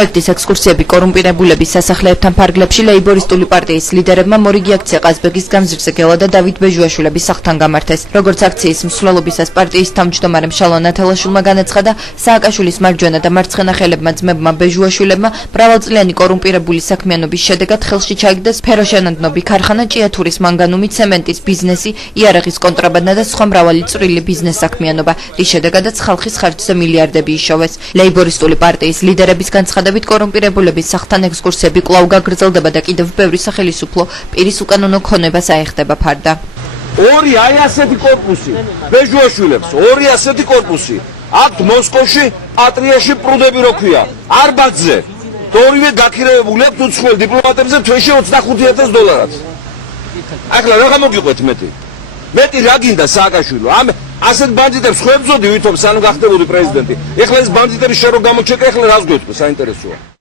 პროექტის ექსკურსიები კორუმპირებულების სასახლეებთან ფარგლებში ლეიბორისტული პარტიის ლიდერებმა მორიგი აქცია ყაზბეგის გამზირზე გელა და დავით ბეჟუაშვილების სახლთან გამართეს. Როგორც აქციის მსვლელობისას პარტიის თავმჯდომარე მშალვა ნათელაშვილმა განაცხადა, სააკაშვილის მარჯვენა და მარცხენა ხელებმა ძმებმა ბეჟუაშვილებმა მრავალწლიანი კორუმპირებული საქმიანობის შედეგად ხელში ჩაიგდეს ფეროშენადნობი ქარხანა, ჭიათურის მანგანუმი, ცემენტის ბიზნესი, იარაღის კონტრაბანდა და სხვა მრავალი წვრილი ბიზნეს საქმიანობა, რის შედეგადაც ხალხის ხარჯზე მილიარდები იშოვეს. ლეიბორისტული პარტიის ლიდერების განცხადებით კორუმპირებულების სახლთან ექსკურსიები კვლავ გაგრძელდება და კიდევ ბევრი სახელისუფლო პირის უკანონო ქონებას აეხდება ფარდა. ორი აი ასეთი კორპუსი ბეჟუაშვილებს, ორი ასეთი კორპუსი აქვთ მოსკოვში, პატრიაში პრუდები რო ქვია, არბათზე. ორივე გაქირევებული აქვთ უცხოელ დიპლომატებზე თვეში $25,000. ახლა რა გამოგიყვეთ მეტი? მეტი რა გინდა სააკაშვილო? ასეთ ბანდიტებს ხო ებრძოდი ვითომ სანამ გახდებოდი პრეზიდენტი? ეხლა ეს ბანდიტები შენ რო გამოჩეკა, ეხლა რას გვეთქვი საინტერესოა?